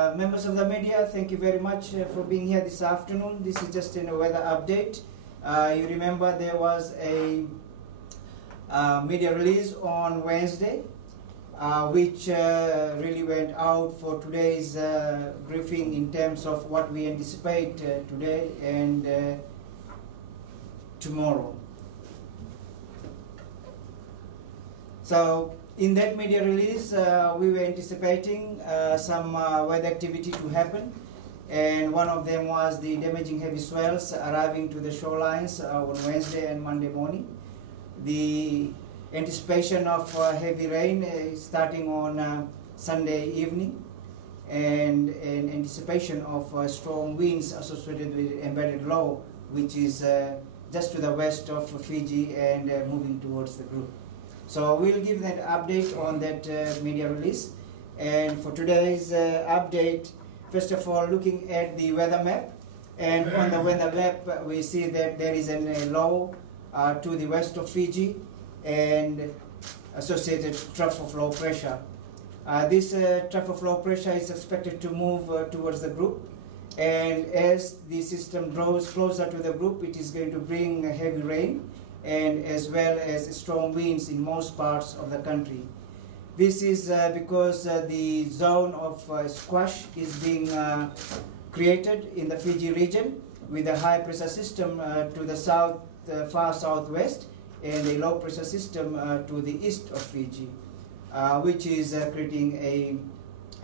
Members of the media, thank you very much for being here this afternoon. This is just a weather update. You remember there was a media release on Wednesday, which really went out for today's briefing in terms of what we anticipate today and tomorrow. So in that media release, we were anticipating some weather activity to happen, and one of them was the damaging heavy swells arriving to the shorelines on Wednesday and Monday morning. The anticipation of heavy rain starting on Sunday evening, and an anticipation of strong winds associated with embedded low, which is just to the west of Fiji and moving towards the group. So we'll give that update on that media release. And for today's update, first of all, looking at the weather map. And on the weather map, we see that there is a low to the west of Fiji and associated trough of low pressure. This trough of low pressure is expected to move towards the group. And as the system draws closer to the group, it is going to bring heavy rain, and as well as strong winds in most parts of the country. This is because the zone of squash is being created in the Fiji region with a high pressure system to the south, far southwest, and a low pressure system to the east of Fiji, which is creating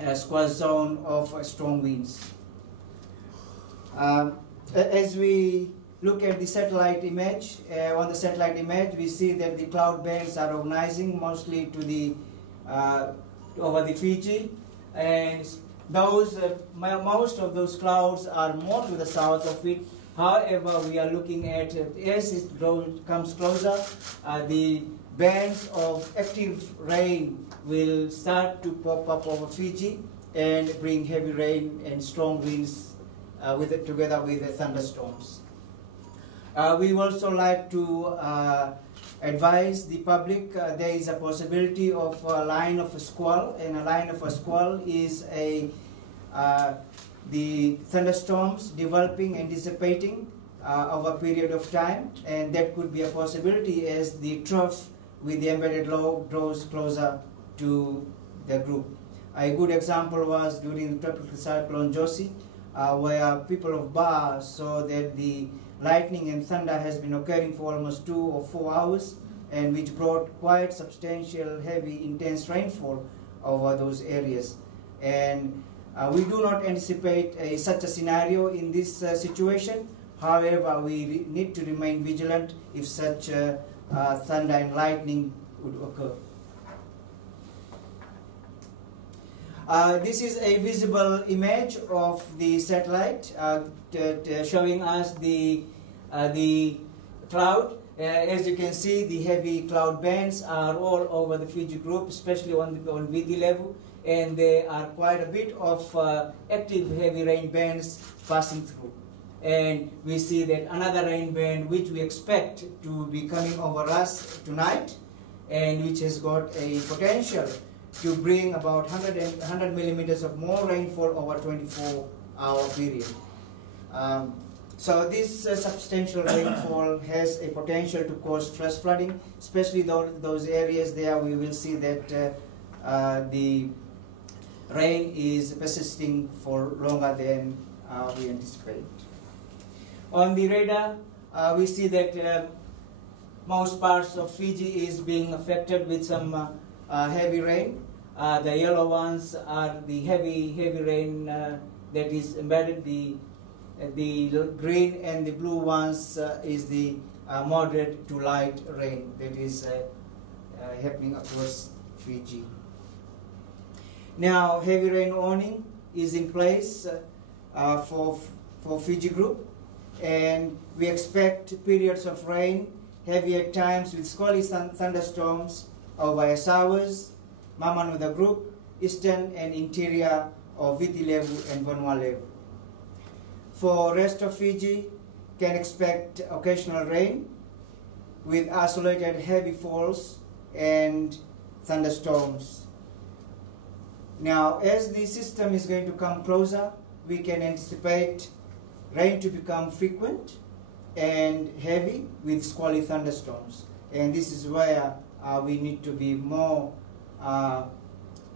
a squash zone of strong winds. As we look at the satellite image, on the satellite image we see that the cloud bands are organizing mostly to the over the Fiji, and those most of those clouds are more to the south of it. However, we are looking at as it comes closer, the bands of active rain will start to pop up over Fiji and bring heavy rain and strong winds together with the thunderstorms. We also like to advise the public there is a possibility of a line of a squall, and a line of a squall is the thunderstorms developing and dissipating over a period of time, and that could be a possibility as the trough with the embedded low draws closer to the group. A good example was during the tropical cyclone Josie, where people of Ba saw that the lightning and thunder has been occurring for almost 2 or 4 hours, and which brought quite substantial, heavy, intense rainfall over those areas. And we do not anticipate such a scenario in this situation. However, we need to remain vigilant if such thunder and lightning would occur. This is a visible image of the satellite showing us the cloud. As you can see, the heavy cloud bands are all over the Fiji group, especially on Viti level, and there are quite a bit of active heavy rain bands passing through. And we see that another rain band which we expect to be coming over us tonight, and which has got a potential to bring about 100 millimeters of more rainfall over 24-hour period. So this substantial rainfall has a potential to cause flash flooding, especially those areas there. We will see that the rain is persisting for longer than we anticipate. On the radar, we see that most parts of Fiji is being affected with some heavy rain. The yellow ones are the heavy rain that is embedded. The green and the blue ones is the moderate to light rain that is happening across Fiji. Now, heavy rain warning is in place for Fiji group, and we expect periods of rain, heavy at times with squally thunderstorms over Esauwers, Mamanuca group, eastern and interior of Viti level and Vanua level. For rest of Fiji, can expect occasional rain with isolated heavy falls and thunderstorms. Now, as the system is going to come closer, we can anticipate rain to become frequent and heavy with squally thunderstorms. And this is where we need to be more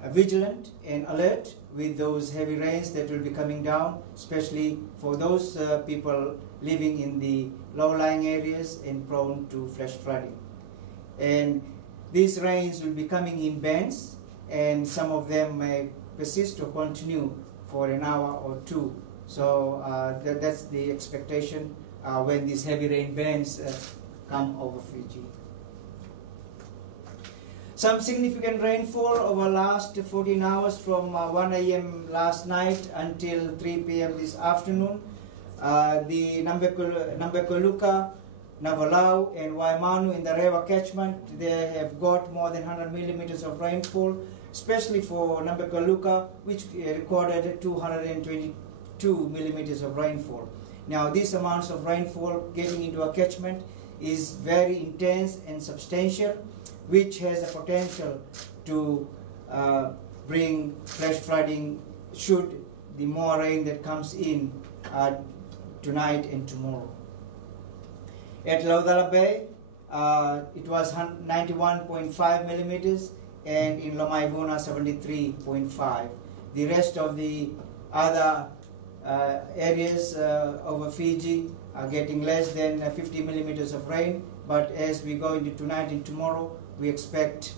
vigilant and alert with those heavy rains that will be coming down, especially for those people living in the low-lying areas and prone to flash flooding. And these rains will be coming in bands, and some of them may persist or continue for an hour or two. So that's the expectation when these heavy rain bands come over Fiji. Some significant rainfall over last 14 hours from 1 a.m. last night until 3 p.m. this afternoon. The Nambekeluka, Navalau and Waimanu in the Rewa catchment, they have got more than 100 millimeters of rainfall, especially for Nambekeluka, which recorded 222 millimeters of rainfall. Now, these amounts of rainfall getting into a catchment is very intense and substantial, which has a potential to bring flash flooding should the more rain that comes in tonight and tomorrow. At Laudala Bay, it was 91.5 millimeters, and in Lomaivuna 73.5. The rest of the other areas over Fiji are getting less than 50 millimeters of rain, but as we go into tonight and tomorrow, we expect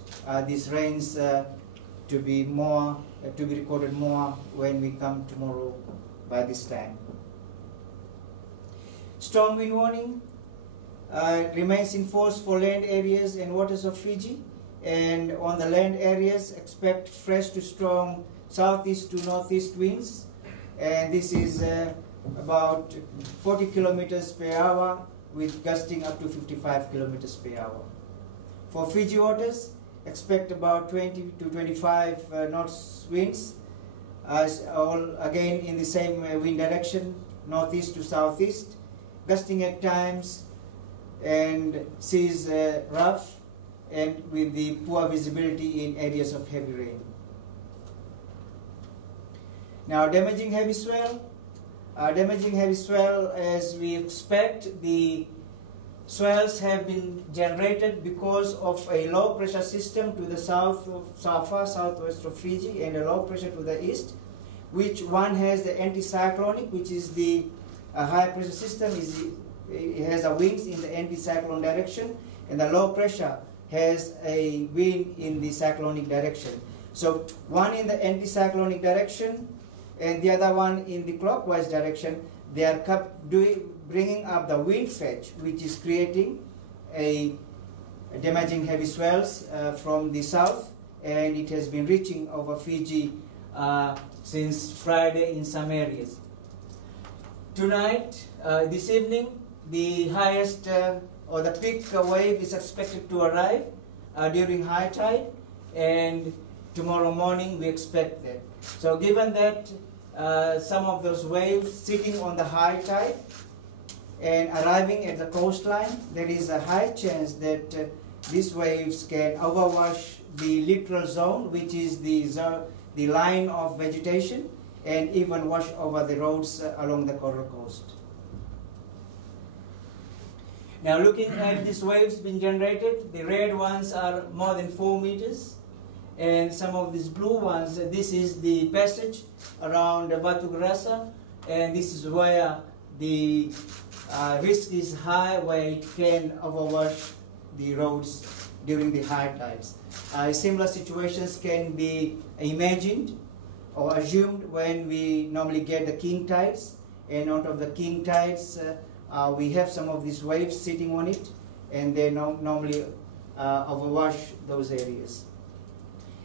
these rains to be recorded more when we come tomorrow by this time. Storm wind warning remains in force for land areas and waters of Fiji, and on the land areas expect fresh to strong southeast to northeast winds, and this is about 40 kilometers per hour with gusting up to 55 kilometers per hour. For Fiji waters, expect about 20 to 25 knots winds, all again in the same wind direction, northeast to southeast, gusting at times, and seas rough and with the poor visibility in areas of heavy rain. Now, damaging heavy swell. Damaging heavy swell, as we expect, the swells have been generated because of a low pressure system to the southwest of Fiji, and a low pressure to the east, which one has the anticyclonic, which is the high pressure system, it has a winds in the anticyclone direction, and the low pressure has a wind in the cyclonic direction. So one in the anticyclonic direction and the other one in the clockwise direction, they are bringing up the wind fetch, which is creating a damaging heavy swells from the south, and it has been reaching over Fiji since Friday in some areas. Tonight, this evening, the highest or the peak wave is expected to arrive during high tide, and tomorrow morning we expect that. So given that some of those waves sitting on the high tide and arriving at the coastline, there is a high chance that these waves can overwash the littoral zone, which is the line of vegetation, and even wash over the roads along the Coral Coast. Now, looking at these waves being generated, the red ones are more than 4 meters, and some of these blue ones, this is the passage around Batu Grasa, and this is where the risk is high, where it can overwash the roads during the high tides. Similar situations can be imagined or assumed when we normally get the king tides, and out of the king tides, we have some of these waves sitting on it, and they normally overwash those areas.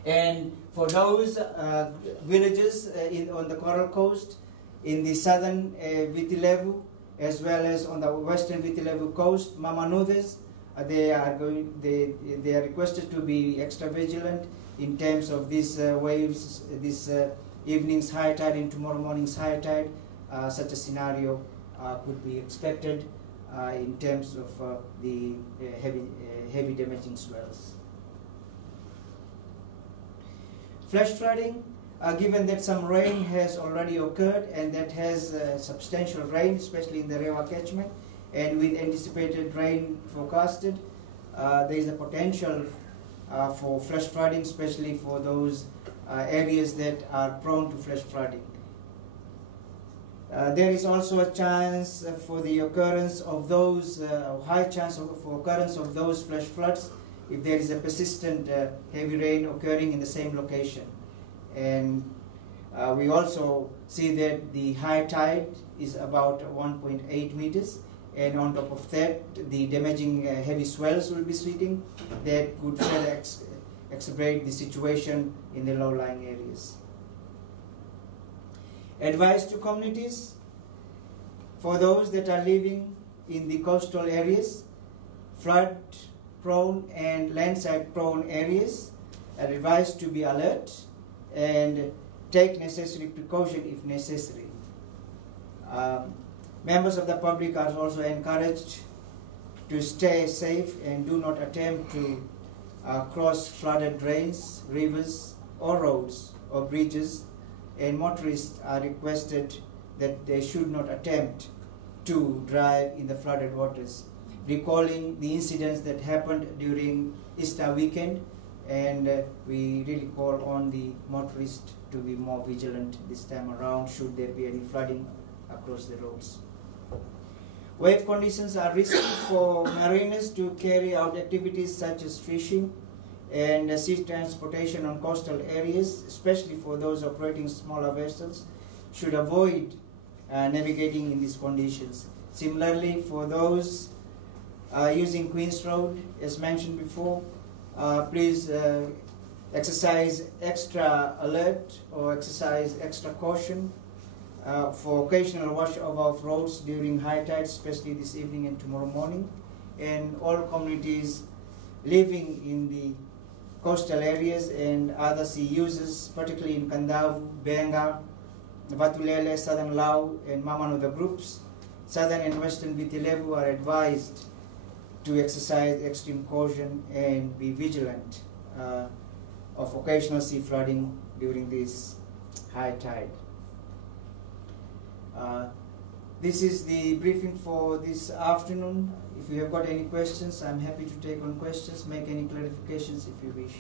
And for those villages on the Coral Coast, in the southern Viti Levu, as well as on the western Viti Levu coast, Mamanudes, they are requested to be extra vigilant in terms of these waves, this evening's high tide and tomorrow morning's high tide. Such a scenario could be expected in terms of the heavy damaging swells. Flash flooding. given that some rain has already occurred and that has substantial rain, especially in the Rewa catchment, and with anticipated rain forecasted, there is a potential for flash flooding, especially for those areas that are prone to flash flooding. There is also a chance for the occurrence of those, high chance for occurrence of those flash floods if there is a persistent heavy rain occurring in the same location. And we also see that the high tide is about 1.8 meters, and on top of that, the damaging heavy swells will be sweeping that could further exacerbate the situation in the low-lying areas. Advice to communities: for those that are living in the coastal areas, flood-prone and landslide-prone areas, are advised to be alert and take necessary precaution if necessary. Members of the public are also encouraged to stay safe and do not attempt to cross flooded drains, rivers, or roads or bridges, and motorists are requested that they should not attempt to drive in the flooded waters, recalling the incidents that happened during Easter weekend, and we really call on the motorists to be more vigilant this time around should there be any flooding across the roads. Wave conditions are risky for mariners to carry out activities such as fishing and sea transportation on coastal areas, especially for those operating smaller vessels, should avoid navigating in these conditions. Similarly, for those using Queen's Road, as mentioned before, please exercise extra alert or exercise extra caution for occasional washover of roads during high tides, especially this evening and tomorrow morning. And all communities living in the coastal areas and other sea users, particularly in Kandavu, Benga, Vatulele, Southern Lau, and Mamanoda groups, Southern and Western Vitilevu, are advised to exercise extreme caution and be vigilant of occasional sea flooding during this high tide. This is the briefing for this afternoon. If you have got any questions, I'm happy to take on questions, make any clarifications if you wish.